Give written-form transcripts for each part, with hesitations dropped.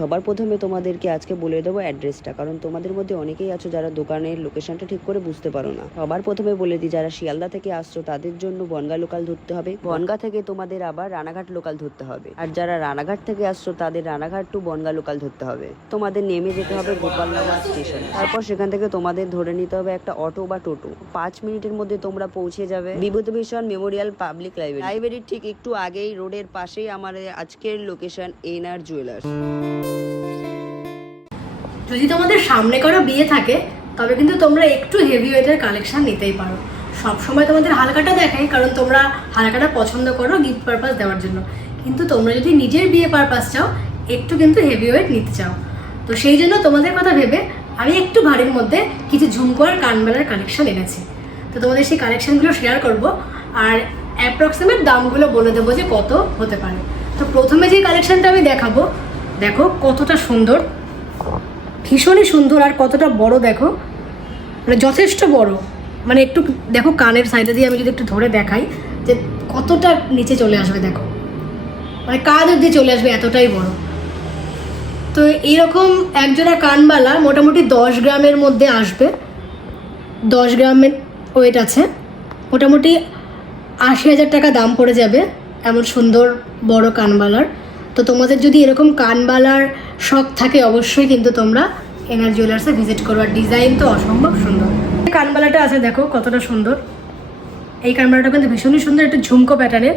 সবার প্রথমে তোমাদেরকে আজকে বলে দেবো অ্যাড্রেসটা, কারণ তোমাদের মধ্যে অনেকেই আছো যারা দোকানের লোকেশনটা ঠিক করে বুঝতে পারো না। সবার প্রথমে বলে দিই, যারা শিয়ালদা থেকে আসছো তাদের জন্য বনগা লোকাল ধরতে হবে। বনগা থেকে তোমাদের আবার রানাঘাট লোকাল ধরতে হবে। আর যারা রানাঘাট থেকে আসছো তাদের রানাঘাট টু বনগা লোকাল ধরতে হবে। তোমাদের নেমে যেতে হবে গোপালনগর স্টেশন। তারপর সেখান থেকে তোমাদের ধরে নিতে হবে একটা অটো বা টোটো। 5 মিনিটের মধ্যে তোমরা পৌঁছে যাবে বিভূতিভূষণ মেমোরিয়াল পাবলিক লাইব্রেরি। লাইব্রেরির ঠিক একটু আগেই রোডের পাশেই আমাদের আজকের লোকেশন এনআর জুয়েলার্স। যদি তোমাদের সামনে কারো বিয়ে থাকে তবে কিন্তু তোমরা একটু হেভি ওয়েটের কালেকশন নিতেই পারো। সবসময় তোমাদের হালকাটা দেখাই কারণ তোমরা হালকাটা পছন্দ করো গিফট পারপাস দেওয়ার জন্য, কিন্তু তোমরা যদি নিজের বিয়ে পারপাস চাও একটু কিন্তু হেভি ওয়েট নিতে চাও, তো সেই জন্য তোমাদের কথা ভেবে আমি একটু ভারীর মধ্যে কিছু ঝুমকো আর কানবালার কালেকশন এনেছি। তো তোমাদের সেই কালেকশনগুলো শেয়ার করব আর অ্যাপ্রক্সিমেট দামগুলো বলে দেবো যে কত হতে পারে। তো প্রথমে যে কালেকশনটা আমি দেখাবো, দেখো কতটা সুন্দর, ভীষণই সুন্দর আর কতটা বড় দেখো, মানে যথেষ্ট বড়। মানে একটু দেখো কানের সাইডে দিয়ে আমি যদি একটু ধরে দেখাই যে কতটা নিচে চলে আসবে, দেখো মানে কাঁধ অব্দি চলে আসবে, এতটাই বড়। তো এইরকম একজোড়া কানবালা মোটামুটি 10 গ্রামের মধ্যে আসবে। 10 গ্রামের ওয়েট আছে, মোটামুটি 80,000 টাকা দাম পড়ে যাবে এমন সুন্দর বড় কানবালার। তো তোমাদের যদি এরকম কানবালার শখ থাকে অবশ্যই কিন্তু তোমরা এনআর জুয়েলার্সে ভিজিট করো। আর ডিজাইন তো অসম্ভব সুন্দর। এই কানবালাটা আছে দেখো কতটা সুন্দর। এই কানবালাটা কিন্তু ভীষণই সুন্দর, একটু ঝুমকো প্যাটার্নের,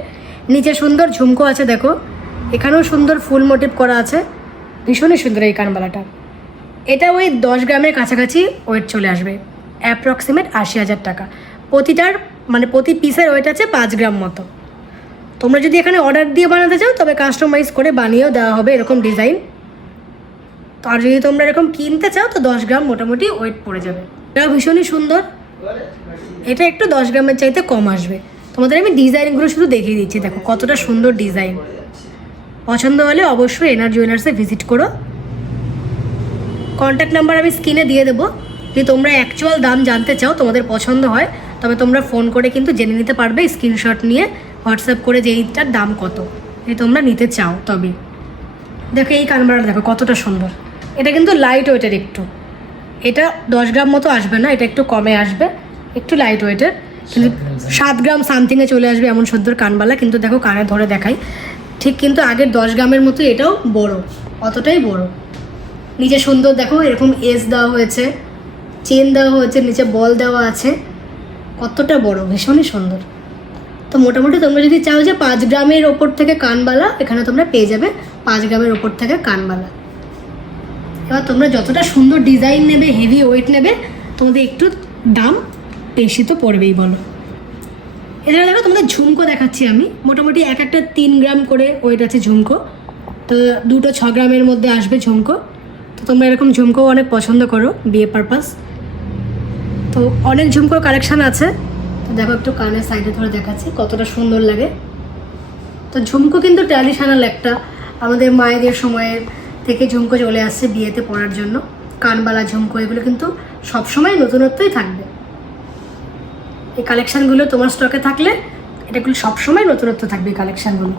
নিচে সুন্দর ঝুমকো আছে দেখো, এখানেও সুন্দর ফুল মোটিভ করা আছে, ভীষণই সুন্দর এই কানবালাটা। এটা ওই 10 গ্রামের কাছাকাছি ওয়েট চলে আসবে, অ্যাপ্রক্সিমেট 80,000 টাকা। প্রতিটার মানে প্রতি পিসের ওয়েট আছে 5 গ্রাম মতো। তোমরা যদি এখানে অর্ডার দিয়ে বানাতে চাও তবে কাস্টমাইজ করে বানিয়েও দেওয়া হবে এরকম ডিজাইন। তো আর যদি তোমরা এরকম কিনতে চাও তো 10 গ্রাম মোটামুটি ওয়েট পড়ে যাবে। এটাও ভীষণই সুন্দর, এটা একটু 10 গ্রামের চাইতে কম আসবে। তোমাদের আমি ডিজাইনগুলো শুধু দেখিয়ে দিচ্ছি, দেখো কতটা সুন্দর ডিজাইন। পছন্দ হলে অবশ্যই এনআর জুয়েলার্সে ভিজিট করো। কন্ট্যাক্ট নাম্বার আমি স্ক্রিনে দিয়ে দেবো। যদি তোমরা অ্যাকচুয়াল দাম জানতে চাও, তোমাদের পছন্দ হয়, তবে তোমরা ফোন করে কিন্তু জেনে নিতে পারবে স্ক্রিনশট নিয়ে হোয়াটসঅ্যাপ করে যে এইটার দাম কত, যদি তোমরা নিতে চাও তবে। দেখো এই কানবালাটা দেখো কতটা সুন্দর, এটা কিন্তু লাইট ওয়েটের একটু, এটা 10 গ্রাম মতো আসবে না, এটা একটু কমে আসবে, একটু লাইট ওয়েটের, কিন্তু 7 গ্রাম সামথিংয়ে চলে আসবে এমন সুন্দর কানবালা। কিন্তু দেখো কানে ধরে দেখাই, ঠিক কিন্তু আগের 10 গ্রামের মতো এটাও বড়, অতটাই বড়। নিচে সুন্দর দেখো এরকম এস দেওয়া হয়েছে, চেন দেওয়া হয়েছে, নিচে বল দেওয়া আছে, কতটা বড়, ভীষণই সুন্দর। তো মোটামুটি তোমরা যদি চাও যে 5 গ্রামের ওপর থেকে কানবালা, এখানে তোমরা পেয়ে যাবে 5 গ্রামের ওপর থেকে কানবালা। এবার তোমরা যতটা সুন্দর ডিজাইন নেবে, হেভি ওয়েট নেবে, তোমাদের একটু দাম বেশি তো পড়বেই বলো। এছাড়া দেখো তোমাদের ঝুমকো দেখাচ্ছি আমি, মোটামুটি এক একটা 3 গ্রাম করে ওয়েট আছে ঝুমকো। তো 2টো 6 গ্রামের মধ্যে আসবে ঝুমকো। তো তোমরা এরকম ঝুমকো অনেক পছন্দ করো বিয়ে পারপাস, তো অনেক ঝুমকোর কালেকশান আছে। তো দেখো একটু কানের সাইডে ধরে দেখাচ্ছি কতটা সুন্দর লাগে। তো ঝুমকো কিন্তু ট্র্যাডিশনাল একটা, আমাদের মায়েদের সময়ের থেকে ঝুমকো চলে আসছে বিয়েতে পরার জন্য। কানবালা ঝুমকো এগুলো কিন্তু সবসময় নতুনত্বই থাকবে। এই কালেকশানগুলো তোমার স্টকে থাকলে এটাগুলো সবসময় নতুনত্ব থাকবে এই কালেকশানগুলো।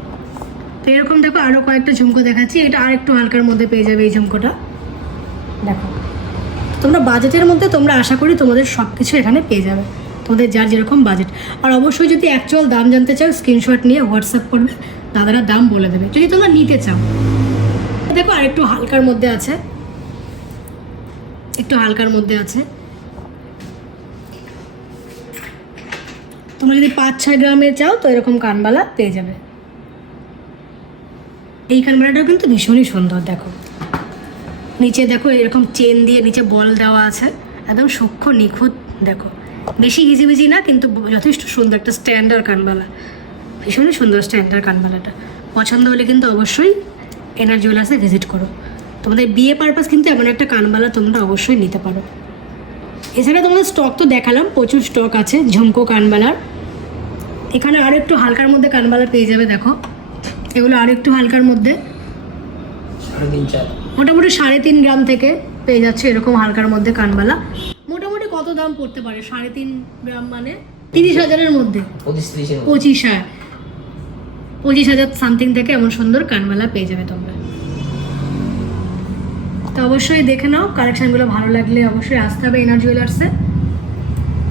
তো এরকম দেখো আরও কয়েকটা ঝুমকো দেখাচ্ছি, এটা আর একটু হালকার মধ্যে পেয়ে যাবে এই ঝুমকোটা। দেখো তোমরা বাজেটের মধ্যে তোমরা আশা করি তোমাদের সব কিছু এখানে পেয়ে যাবে, তোমাদের যার যেরকম বাজেট। আর অবশ্যই যদি অ্যাকচুয়াল দাম জানতে চাও স্ক্রিনশট নিয়ে হোয়াটসঅ্যাপ করবে, দাদারা দাম বলে দেবে যদি তোমরা নিতে চাও। দেখো আর একটু হালকার মধ্যে আছে, একটু হালকার মধ্যে আছে। তোমরা যদি 5-6 গ্রামে চাও তো এরকম কানবালা পেয়ে যাবে। এই কানবালাটাও কিন্তু ভীষণই সুন্দর, দেখো নিচে দেখো এরকম চেন দিয়ে নিচে বল দেওয়া আছে, একদম সূক্ষ্ম নিখুঁত, দেখো বেশি হিজিবিজি না, কিন্তু যথেষ্ট সুন্দর একটা স্ট্যান্ডার্ড কানবালা, ভীষণই সুন্দর স্ট্যান্ডার্ড কানবালাটা। পছন্দ হলে কিন্তু অবশ্যই এনআর জুয়েলার্সে ভিজিট করো। তোমাদের বিয়ে পারপাস কিন্তু এমন একটা কানবালা তোমরা অবশ্যই নিতে পারো। এছাড়া তোমাদের স্টক তো দেখালাম, প্রচুর স্টক আছে ঝুমকো কানবালার। এখানে আরও একটু হালকার মধ্যে কানবালা পেয়ে যাবে, দেখো এগুলো আরও একটু হালকার মধ্যে, মোটামুটি 3.5 গ্রাম থেকে পেয়ে যাচ্ছে এরকম হালকার মধ্যে কানবালা। মোটামুটি কত দাম পড়তে পারে 3.5 গ্রাম মানে 30,000-এর মধ্যে, 25,000 সামথিং থেকে এমন সুন্দর কানবালা পেয়ে যাবে তোমরা। তো অবশ্যই দেখে নাও, কালেকশনগুলো ভালো লাগলে অবশ্যই আসতে হবে এনআর জুয়েলার্সে।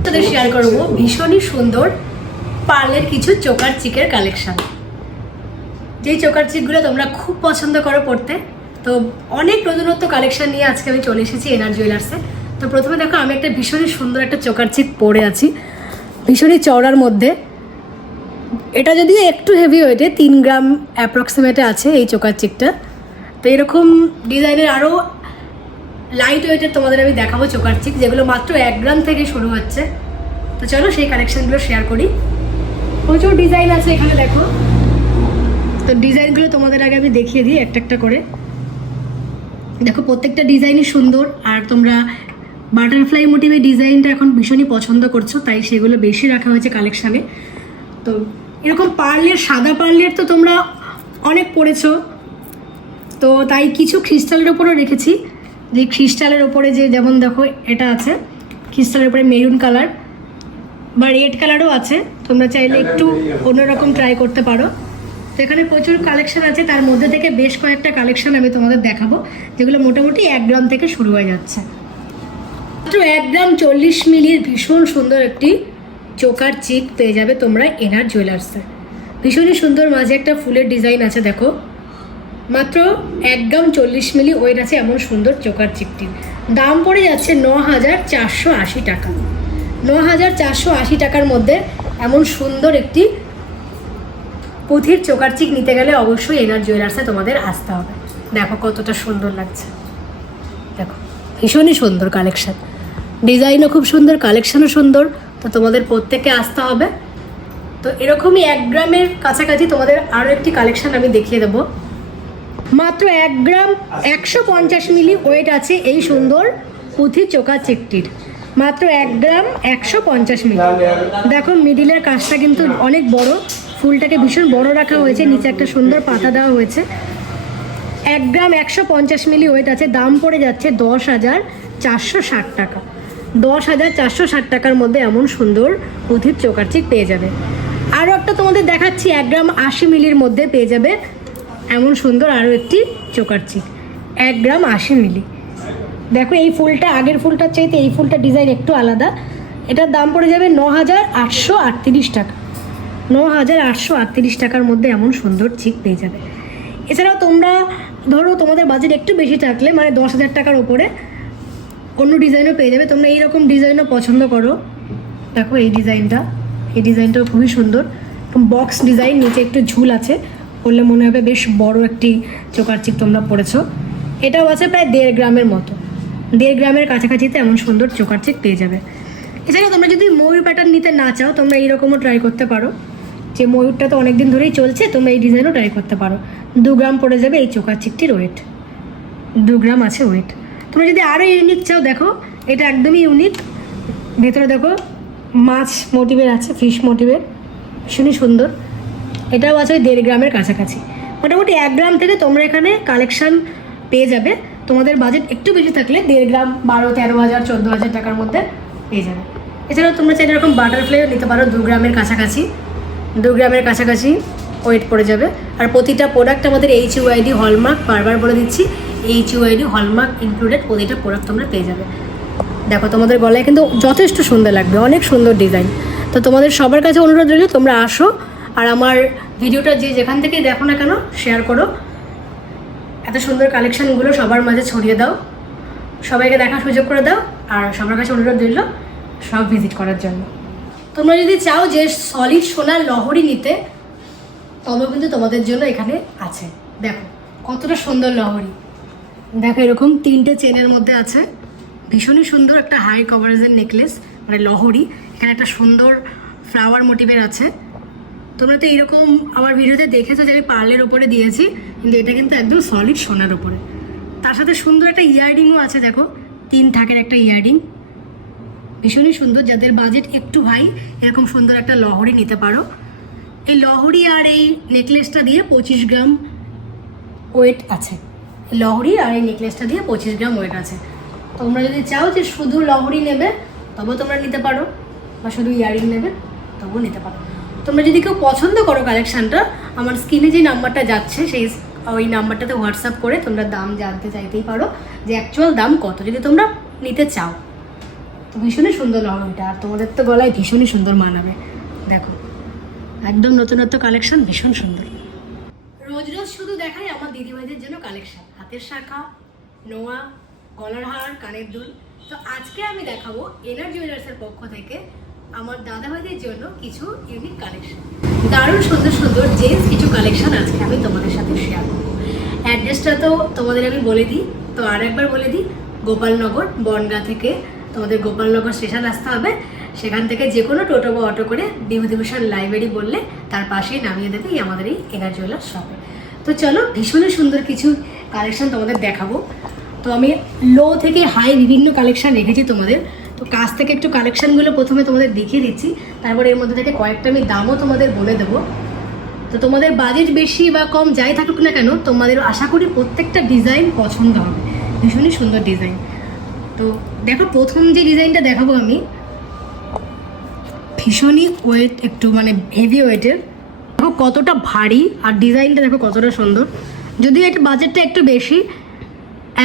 তোদের শেয়ার করবো ভীষণই সুন্দর পার্লের কিছু চোকার চিকের কালেকশন, যেই চোকার চিকগুলো তোমরা খুব পছন্দ করো পড়তে। তো অনেক নতুনত্ব কালেকশন নিয়ে আজকে আমি চলে এসেছি এনআর জুয়েলার্সে। তো প্রথমে দেখো, আমি একটা ভীষণই সুন্দর একটা চোকার চিক পরে আছি, ভীষণই চওড়ার মধ্যে। এটা যদিও একটু হেভি ওয়েটে, 3 গ্রাম অ্যাপ্রক্সিমেটে আছে এই চোকার চিকটা। তো এরকম ডিজাইনের আরও লাইট ওয়েটের তোমাদের আমি দেখাবো চোকার চিক, যেগুলো মাত্র 1 গ্রাম থেকে শুরু হচ্ছে। তো চলো সেই কালেকশনগুলো শেয়ার করি। প্রচুর ডিজাইন আছে এখানে দেখো। তো ডিজাইনগুলো তোমাদের আগে আমি দেখিয়ে দিই একটা একটা করে। দেখো প্রত্যেকটা ডিজাইনই সুন্দর, আর তোমরা বাটারফ্লাই মোটিভের ডিজাইনটা এখন ভীষণই পছন্দ করছো, তাই সেগুলো বেশি রাখা হয়েছে কালেকশানে। তো এরকম পার্লের, সাদা পার্লের তো তোমরা অনেক পড়েছো, তো তাই কিছু ক্রিস্টালের ওপরও রেখেছি। যে ক্রিস্টালের ওপরে যে যেমন দেখো এটা আছে, ক্রিস্টালের উপরে মেরুন কালার বা রেড কালারও আছে, তোমরা চাইলে একটু অন্যরকম ট্রাই করতে পারো। তো এখানে প্রচুর কালেকশন আছে, তার মধ্যে থেকে বেশ কয়েকটা কালেকশন আমি তোমাদের দেখাবো, যেগুলো মোটামুটি 1 গ্রাম থেকে শুরু হয়ে যাচ্ছে। মাত্র 1 গ্রাম 40 মিলির ভীষণ সুন্দর একটি চোকার চিক পেয়ে যাবে তোমরা এনআর জুয়েলার্সে। ভীষণই সুন্দর, মাঝে একটা ফুলের ডিজাইন আছে দেখো। মাত্র 1 গ্রাম 40 মিলি ওয়েট আছে এমন সুন্দর চোকার চিকটির দাম পড়ে যাচ্ছে 9,480 টাকা। 9,480 টাকার মধ্যে এমন সুন্দর একটি পুঁথির চোকার চিক নিতে গেলে অবশ্যই এনআর জুয়েলার্সে তোমাদের আসতে হবে। দেখো কতটা সুন্দর লাগছে, দেখো ভীষণই সুন্দর কালেকশন, ডিজাইনও খুব সুন্দর, কালেকশনও সুন্দর। তো তোমাদের প্রত্যেককে আসতে হবে। তো এরকমই 1 গ্রামের কাছাকাছি তোমাদের আরও একটি কালেকশন আমি দেখিয়ে দেবো। মাত্র 1 গ্রাম 150 মিলি ওয়েট আছে এই সুন্দর পুঁথির চোকার চিকটির, মাত্র 1 গ্রাম 150 মিলি। দেখো মিডিলের কাজটা কিন্তু অনেক বড়, ফুলটাকে ভীষণ বড় রাখা হয়েছে, নিচে একটা সুন্দর পাতা দেওয়া হয়েছে। 1 গ্রাম 150 মিলি ওয়েট আছে, দাম পড়ে যাচ্ছে 10,460 টাকা। 10,460 টাকার মধ্যে এমন সুন্দর পুঁথির চোকার চিক পেয়ে যাবে। আরও একটা তোমাদের দেখাচ্ছি, 1 গ্রাম 80 মিলির মধ্যে পেয়ে যাবে এমন সুন্দর আরও একটি চোকার চিক, 1 গ্রাম 80 মিলি। দেখো এই ফুলটা আগের ফুলটার চাইতে এই ফুলটার ডিজাইন একটু আলাদা। এটার দাম পড়ে যাবে 9,838 টাকা। 9,838 টাকার মধ্যে এমন সুন্দর চিক পেয়ে যাবে। এছাড়াও তোমরা ধরো তোমাদের বাজেট একটু বেশি থাকলে, মানে 10,000 টাকার ওপরে অন্য ডিজাইনও পেয়ে যাবে। তোমরা এইরকম ডিজাইনও পছন্দ করো, দেখো এই ডিজাইনটাও খুবই সুন্দর, বক্স ডিজাইন, নিচে একটু ঝুল আছে, পরলে মনে হবে বেশ বড় একটি চোকার চিক তোমরা পড়েছো। এটাও আছে প্রায় 1.5 গ্রামের মতো, 1.5 গ্রামের কাছাকাছিতে এমন সুন্দর চোকার চিক পেয়ে যাবে। এছাড়াও তোমরা যদি ময়ূর প্যাটার্ন নিতে না চাও, তোমরা এইরকমও ট্রাই করতে পারো, যে ময়ূরটা তো অনেক দিন ধরেই চলছে, তোমরা এই ডিজাইনও ট্রাই করতে পারো। 2 গ্রাম পড়ে যাবে এই চোকার চিকটির ওয়েট, 2 গ্রাম আছে ওয়েট। তোমরা যদি আরও ইউনিক চাও, দেখো এটা একদমই ইউনিক, ভেতরে দেখো মাছ মোটিভের আছে, ফিশ মোটিভের, ভীষণই সুন্দর। এটাও আছে 1.5 গ্রামের কাছাকাছি। মোটামুটি 1 গ্রাম থেকে তোমরা এখানে কালেকশান পেয়ে যাবে। তোমাদের বাজেট একটু বেশি থাকলে 1.5 গ্রাম 12-13,000 14,000 টাকার মধ্যে পেয়ে যাবে। এছাড়াও তোমরা চাইলে এরকম বাটারফ্লাইও নিতে পারো, 2 গ্রামের কাছাকাছি, 2 গ্রামের কাছাকাছি ওয়েট পড়ে যাবে। আর প্রতিটা প্রোডাক্ট আমাদের HUID হলমার্ক, বারবার বলে দিচ্ছি HUID হলমার্ক ইনক্লুডেড প্রতিটা প্রোডাক্ট তোমরা পেয়ে যাবে। দেখো তোমাদের গলায় কিন্তু যথেষ্ট সুন্দর লাগবে, অনেক সুন্দর ডিজাইন। তো তোমাদের সবার কাছে অনুরোধ রইল, তোমরা আসো আর আমার ভিডিওটা যে যেখান থেকে দেখো না কেন শেয়ার করো, এত সুন্দর কালেকশানগুলো সবার মাঝে ছড়িয়ে দাও, সবাইকে দেখার সুযোগ করে দাও। আর সবার কাছে অনুরোধ রইল সব ভিজিট করার জন্য। তোমরা যদি চাও যে সলিড সোনার লহরি নিতে, তবেও কিন্তু তোমাদের জন্য এখানে আছে। দেখো কতটা সুন্দর লহরি, দেখো এরকম 3টে চেনের মধ্যে আছে, ভীষণই সুন্দর একটা হাই কভারেজের নেকলেস, মানে লহরি। এখানে একটা সুন্দর ফ্লাওয়ার মোটিভের আছে। তোমরা তো এইরকম আমার ভিডিওতে দেখেছো যে আমি পার্লের ওপরে দিয়েছি, কিন্তু এটা কিন্তু একদম সলিড সোনার ওপরে। তার সাথে সুন্দর একটা ইয়াররিংও আছে, দেখো 3 থাকের একটা ইয়াররিং, ভীষণই সুন্দর। যাদের বাজেট একটু হাই, এরকম সুন্দর একটা লহরি নিতে পারো। এই লহরি আর এই নেকলেসটা দিয়ে 25 গ্রাম ওয়েট আছে। লহরি আর এই নেকলেসটা দিয়ে 25 গ্রাম ওয়েট আছে। তোমরা যদি চাও যে শুধু লহরি নেবে, তবেও তোমরা নিতে পারো, বা শুধু ইয়াররিং নেবে তবুও নিতে পারো। তোমরা যদি কেউ পছন্দ করো কালেকশানটা, আমার স্ক্রিনে যে নাম্বারটা যাচ্ছে সেই ওই নাম্বারটাতে হোয়াটসঅ্যাপ করে তোমরা দাম জানতে চাইতেই পারো যে অ্যাকচুয়াল দাম কত, যদি তোমরা নিতে চাও। তো ভীষণই সুন্দর হবে ওইটা, আর তোমাদের তো গলায় ভীষণই সুন্দর মানাবে। দেখো একদম নতুনত্ব কালেকশন, ভীষণ সুন্দর। রোজ রোজ শুধু দেখাই আমার দিদিভাইদের জন্য কালেকশন, হাতের শাখা, নোয়া, গলার হার, কানের দুল। তো আজকে আমি দেখাবো এনার জুয়েলার্সের পক্ষ থেকে আমার দাদাভাইদের জন্য কিছু ইউনিক কালেকশন, দারুণ সুন্দর সুন্দর জেন্টস কিছু কালেকশন আজকে আমি তোমাদের সাথে শেয়ার করবো। অ্যাড্রেসটা তো তোমাদের আমি বলে দিই, তো আর একবার বলে দিই, গোপালনগর বনগাঁ থেকে তোমাদের গোপালনগর স্টেশন আসতে হবে। সেখান থেকে যে কোনো টোটো বা অটো করে বিভূতিভূষণ লাইব্রেরি বললে তার পাশেই নামিয়ে দেবে এই আমাদের এই এনার জুয়েলার্স শপে। তো চলো ভীষণই সুন্দর কিছু কালেকশন তোমাদের দেখাবো। তো আমি লো থেকে হাই বিভিন্ন কালেকশন রেখেছি তোমাদের, তো কাছ থেকে একটু কালেকশনগুলো প্রথমে তোমাদের দেখিয়ে দিচ্ছি, তারপরে এর মধ্যে থেকে কয়েকটা আমি দামও তোমাদের বলে দেবো। তো তোমাদের বাজেট বেশি বা কম যাই থাকুক না কেন, তোমাদের আশা করি প্রত্যেকটা ডিজাইন পছন্দ হবে, ভীষণই সুন্দর ডিজাইন। তো দেখো প্রথম যে ডিজাইনটা দেখাবো আমি, ভীষণই ওয়েট, একটু মানে হেভি ওয়েটের। দেখো কতটা ভারী, আর ডিজাইনটা দেখো কতটা সুন্দর। যদিও একটা বাজেটটা একটু বেশি,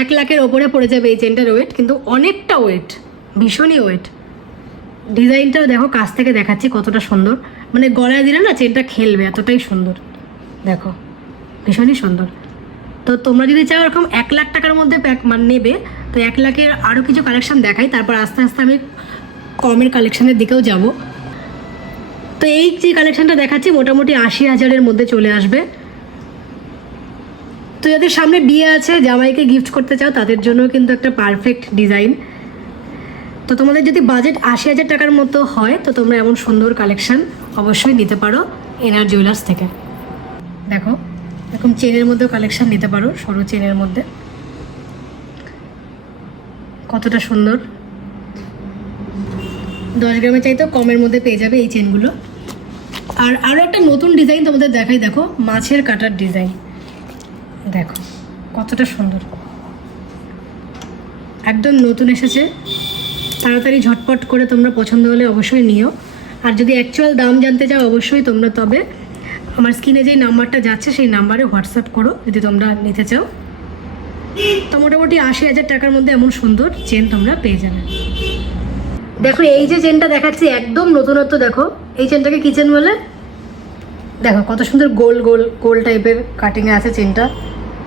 1 লাখের ওপরে পড়ে যাবে এই চেনটার ওয়েট, কিন্তু অনেকটা ওয়েট, ভীষণই ওয়েট। ডিজাইনটাও দেখো কাছ থেকে দেখাচ্ছি কতটা সুন্দর, মানে গলায় দিলে না চেনটা খেলবে, এতটাই সুন্দর। দেখো ভীষণই সুন্দর। তো তোমরা যদি চাও এরকম 1 লাখ টাকার মধ্যে মানে নেবে, তো 1 লাখের আরও কিছু কালেকশন দেখাই, তারপর আস্তে আস্তে আমি কমের কালেকশনের দিকেও যাব। তো এই যে কালেকশনটা দেখাচ্ছি মোটামুটি 80,000-এর মধ্যে চলে আসবে। তো যাদের সামনে বিয়ে আছে, জামাইকে গিফট করতে চাও, তাদের জন্য কিন্তু একটা পারফেক্ট ডিজাইন। তো তোমাদের যদি বাজেট 80,000 টাকার মতো হয়, তো তোমরা এমন সুন্দর কালেকশন অবশ্যই নিতে পারো এনার জুয়েলার্স থেকে। দেখো এরকম চেনের মধ্যেও কালেকশন নিতে পারো, সরু চেনের মধ্যে কতটা সুন্দর। 10 গ্রামের চাইতেও কমের মধ্যে পেয়ে যাবে এই চেনগুলো। আর আরও একটা নতুন ডিজাইন তোমাদের দেখাই, দেখো মাছের কাটার ডিজাইন, দেখো কতটা সুন্দর, একদম নতুন এসেছে। তাড়াতাড়ি ঝটপট করে তোমরা পছন্দ হলে অবশ্যই নিও। আর যদি অ্যাকচুয়াল দাম জানতে চাও, অবশ্যই তোমরা তবে আমার স্ক্রিনে যেই নাম্বারটা যাচ্ছে সেই নাম্বারে হোয়াটসঅ্যাপ করো যদি তোমরা নিতে চাও। তো মোটামুটি 80,000 টাকার মধ্যে এমন সুন্দর চেন তোমরা পেয়ে যাবে। দেখো এই যে চেনটা দেখাচ্ছি একদম নতুনত্ব, দেখো এই চেনটাকে কি চেন বলে, দেখো কত সুন্দর গোল গোল গোল টাইপের কাটিংয়ে আছে চেনটা,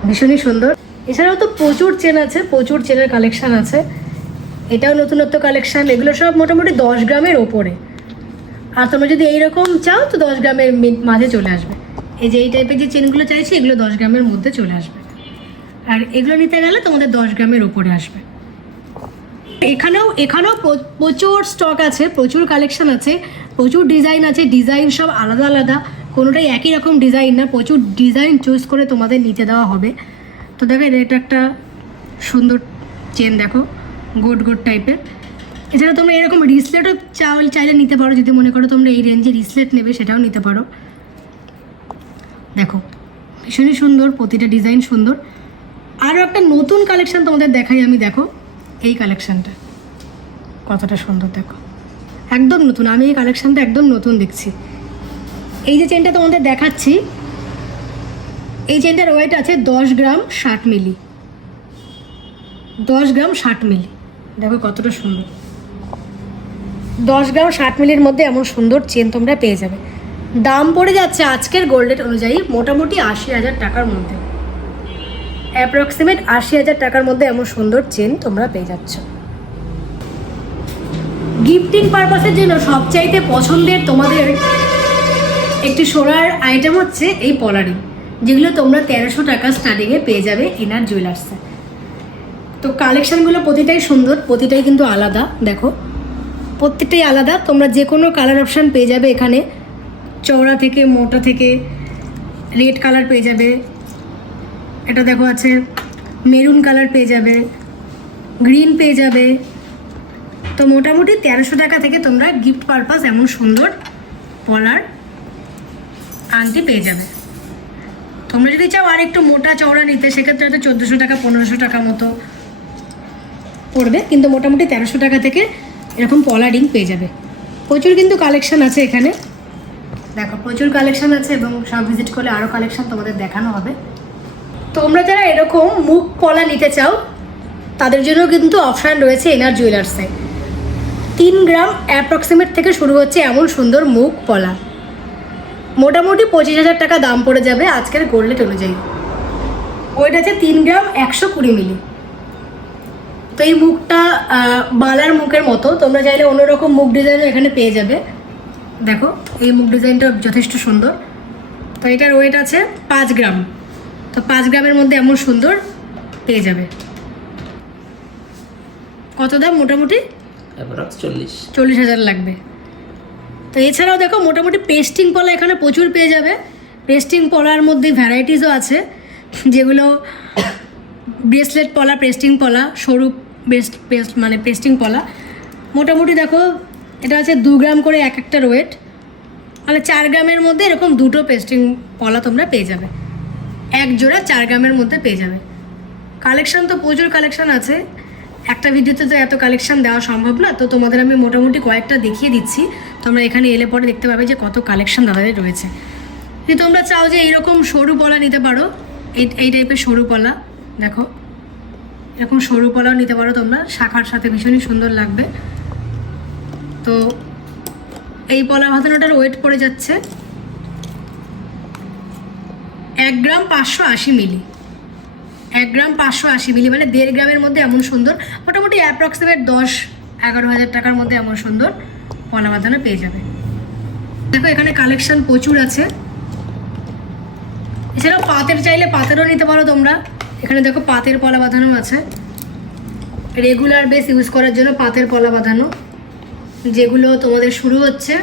ভীষণই সুন্দর। এছাড়াও তো প্রচুর চেন আছে, প্রচুর চেনের কালেকশন আছে, এটাও নতুনত্ব কালেকশন। এগুলো সব মোটামুটি 10 গ্রামের ওপরে। আর তোমরা যদি এইরকম চাও তো 10 গ্রামের মাঝে চলে আসবে। এই যে এই টাইপের যে চেনগুলো চাইছি, এগুলো 10 গ্রামের মধ্যে চলে আসবে। আর এগুলো নিতে গেলে তোমাদের 10 গ্রামের ওপরে আসবে। এখানেও প্রচুর স্টক আছে, প্রচুর কালেকশন আছে, প্রচুর ডিজাইন আছে। ডিজাইন সব আলাদা আলাদা, কোনোটাই একই রকম ডিজাইন না, প্রচুর ডিজাইন চুজ করে তোমাদের নিতে দেওয়া হবে। তো দেখো এটা একটা সুন্দর চেন, দেখো গোট গোট টাইপের। এছাড়া তোমরা এরকম রিসলেটও চাইলে নিতে পারো, যদি মনে করো তোমরা এই রেঞ্জে রিসলেট নেবে, সেটাও নিতে পারো। দেখো ভীষণই সুন্দর, প্রতিটা ডিজাইন সুন্দর। আরও একটা নতুন কালেকশন তোমাদের দেখাই আমি, দেখো এই কালেকশানটা কতটা সুন্দর, দেখো একদম নতুন। আমি এই কালেকশানটা একদম নতুন দেখছি। এই যে চেনটা তোমাদের দেখাচ্ছি, এই চেনটার ওয়েট আছে 10 গ্রাম 60 মিলি, 10 গ্রাম 60 মিলি। দেখো কতটা সুন্দর, 10 গ্রাম 60 মিলির মধ্যে এমন সুন্দর চেন তোমরা পেয়ে যাবে। দাম পড়ে যাচ্ছে আজকের গোল্ড রেট অনুযায়ী মোটামুটি 80,000 টাকার মধ্যে, অ্যাপ্রক্সিমেট 80,000 টাকার মধ্যে এমন সুন্দর চেন তোমরা পেয়ে যাচ্ছ। গিফটিং পারপাসের জন্য সবচাইতে পছন্দের তোমাদের একটি সোনার আইটেম হচ্ছে এই পলারিং, যেগুলো তোমরা 1300 টাকা স্টার্টিংয়ে পেয়ে যাবে এনার জুয়েলার্সে। তো কালেকশানগুলো প্রতিটাই সুন্দর, প্রতিটাই কিন্তু আলাদা। দেখো প্রত্যেকটাই আলাদা, তোমরা যে কোনো কালার অপশান পেয়ে যাবে এখানে, চওড়া থেকে মোটা থেকে রেড কালার পেয়ে যাবে, এটা দেখো আছে মেরুন কালার পেয়ে যাবে, গ্রিন পেয়ে যাবে। তো মোটামুটি 1300 টাকা থেকে তোমরা গিফট পারপাস এমন সুন্দর পলার আংটি পেয়ে যাবে। তোমরা যদি চাও আর একটু মোটা চওড়া নিতে, সেক্ষেত্রে হয়তো 1400 টাকা 1500 টাকা মতো পড়বে, কিন্তু মোটামুটি 1300 টাকা থেকে এরকম পলারিং পেয়ে যাবে। প্রচুর কিন্তু কালেকশান আছে এখানে, দেখো প্রচুর কালেকশান আছে, এবং সব ভিজিট করলে আরও কালেকশান তোমাদের দেখানো হবে। তোমরা যারা এরকম মুখ পলা নিতে চাও তাদের জন্য কিন্তু অপশান রয়েছে এনআর জুয়েলার্সে। 3 গ্রাম অ্যাপ্রক্সিমেট থেকে শুরু হচ্ছে এমন সুন্দর মুখ পলা, মোটামুটি 25,000 টাকা দাম পড়ে যাবে আজকের গোল্ড রেট অনুযায়ী। ওইটা আছে 3 গ্রাম 120 মিলি। তো এই মুখটা বালার মুখের মতো, তোমরা চাইলে অন্যরকম মুখ ডিজাইনও এখানে পেয়ে যাবে। দেখো এই মুখ ডিজাইনটা যথেষ্ট সুন্দর। তো এটার ওয়েট আছে 5 গ্রাম। তো 5 গ্রামের মধ্যে এমন সুন্দর পেয়ে যাবে। কত দাম? মোটামুটি 40,000 লাগবে। তো এছাড়াও দেখো মোটামুটি পেস্টিং পলা এখানে প্রচুর পেয়ে যাবে। পেস্টিং পলার মধ্যে ভ্যারাইটিসও আছে, যেগুলো ব্রেসলেট পলা, পেস্টিং পলা, সরু মানে পেস্টিং পলা। মোটামুটি দেখো এটা আছে 2 গ্রাম করে এক একটার ওয়েট, মানে 4 গ্রামের মধ্যে এরকম দুটো পেস্টিং পলা তোমরা পেয়ে যাবে। এক জোড়া 4 গ্রামের মধ্যে পেয়ে যাবে। কালেকশন তো প্রচুর কালেকশন আছে, একটা ভিডিওতে তো এত কালেকশন দেওয়া সম্ভব না। তো তোমাদের আমি মোটামুটি কয়েকটা দেখিয়ে দিচ্ছি, তোমরা এখানে এলে পরে দেখতে পাবে যে কত কালেকশন দাদাদের রয়েছে। যদি তোমরা চাও যে এইরকম সরু পলা নিতে পারো, এই টাইপের সরু পলা, দেখো এরকম সরু পলাও নিতে পারো তোমরা, শাখার সাথে ভীষণই সুন্দর লাগবে। তো এই পলা বাঁধানোটার ওয়েট পড়ে যাচ্ছে 1 গ্রাম 580 মিলি। 1 গ্রাম 580 মিলি মানে 1.5 গ্রামের মধ্যে এমন সুন্দর, মোটামুটি অ্যাপ্রক্সিমেট 10-11 হাজার টাকার মধ্যে এমন সুন্দর পলা বাঁধানো পেয়ে যাবে। দেখো এখানে কালেকশন প্রচুর আছে। এছাড়াও পাতের চাইলে পাতেরও নিতে পারো তোমরা। এখানে দেখো পাতের পলা বাঁধানো আছে, রেগুলার বেস ইউজ করার জন্য পাতের পলা বাঁধানো, যেগুলো তোমাদের শুরু হচ্ছে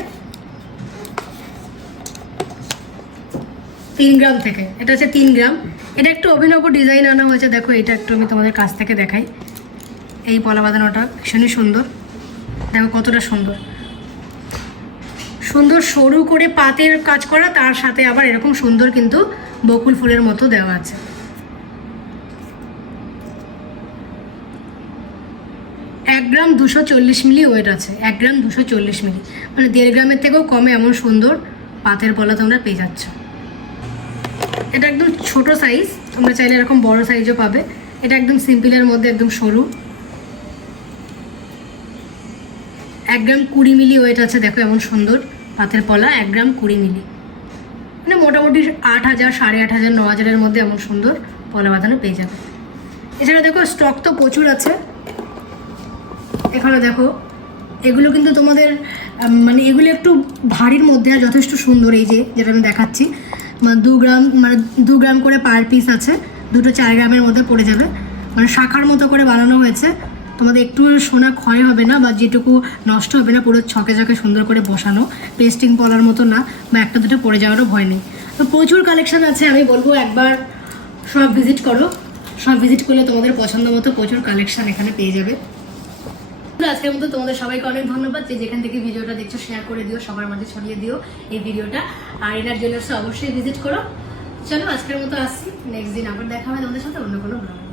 3 গ্রাম থেকে। এটা হচ্ছে 3 গ্রাম। এটা একটু অভিনব ডিজাইন আনা হয়েছে, দেখো এটা একটু আমি তোমাদের কাছ থেকে দেখাই। এই পলা বাঁধানোটা ভীষণই সুন্দর, দেখো কতটা সুন্দর সুন্দর সরু করে পাতের কাজ করা, তার সাথে আবার এরকম সুন্দর কিন্তু বকুল ফুলের মতো দেওয়া আছে। এক গ্রাম 240 মিলি ওয়েট আছে। 1 গ্রাম 240 মিলি মানে 1.5 গ্রামের থেকেও কমে এমন সুন্দর পাতের পলা তোমরা পেয়ে যাচ্ছ। এটা একদম ছোট সাইজ, তোমরা চাইলে এরকম বড় সাইজও পাবে। এটা একদম সিম্পলের মধ্যে একদম সরু। 1 গ্রাম 20 মিলি ওয়েট আছে। দেখো এমন সুন্দর পাতের পলা, 1 গ্রাম 20 মিলি মানে মোটামুটি 8,000, 8,500, 9,000-এর মধ্যে এমন সুন্দর পলা বাঁধানো পেয়ে যাবে। এছাড়া দেখো স্টক তো প্রচুর আছে। এখানে দেখো এগুলো কিন্তু তোমাদের মানে এগুলো একটু ভারীর মধ্যে আর যথেষ্ট সুন্দর। এই যে যেটা আমি দেখাচ্ছি, মানে 2 গ্রাম করে পার পিস আছে, দুটো 4 গ্রামের মধ্যে পড়ে যাবে। মানে শাখার মতো করে বানানো হয়েছে, তোমাদের একটু সোনা ক্ষয় হবে না বা যেটুকু নষ্ট হবে না, পুরো ছকে ছকে সুন্দর করে বসানো, পেস্টিং পলার মতো না, বা একটা দুটো পড়ে যাওয়ারও ভয় নেই। তো প্রচুর কালেকশন আছে, আমি বলবো একবার সব ভিজিট করো। সব ভিজিট করলে তোমাদের পছন্দ মতো প্রচুর কালেকশন এখানে পেয়ে যাবে। আজকের মতো তোমাদের সবাইকে অনেক ধন্যবাদ, যে যেখান থেকে ভিডিওটা দেখছো শেয়ার করে দিও, সবার মাঝে ছড়িয়ে দিও এই ভিডিওটা। আর এনার জুয়েলার্সে অবশ্যই ভিজিট করো। চলো আজকের মতো আসছি, নেক্সট দিন আবার দেখা হবে তোমাদের সাথে অন্য কোনো ব্লগে।